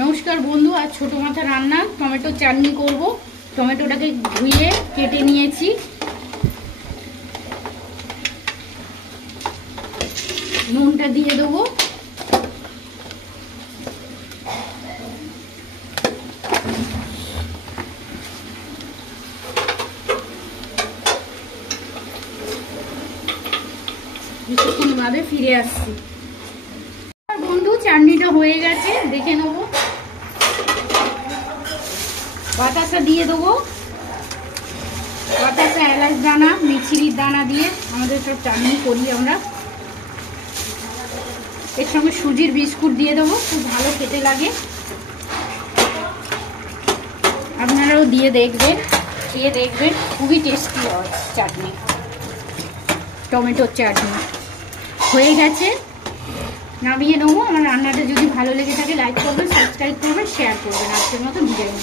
নমস্কার বন্ধু, আজ ছোট মাথা রান্না টমেটো চাটনি করব। টমেটোটাকে ধুয়ে কেটে নিয়েছি। নুনটা দিয়ে দেবো। কিছুক্ষণ বাদে ফিরে আসছি। বন্ধু, চাটনিটা হয়ে গেছে, দেখে নেবো। বাতাসা দিয়ে দেবো। বাতাসা, এলাচ দানা, মিছরির দানা দিয়ে আমাদের সব চাটনি করি আমরা। এর সঙ্গে সুজির বিস্কুট দিয়ে দেবো, খুব ভালো খেতে লাগে। আপনারাও দিয়ে দেখবেন, খুবই টেস্টি হয় চাটনি, টমেটোর চাটনি। হয়ে গেছে, নামিয়ে নেবো। আমার রান্নাটা যদি ভালো লেগে থাকে লাইক করবেন, সাবস্ক্রাইব করবেন, শেয়ার করবেন। আজকের মতো বিদায়।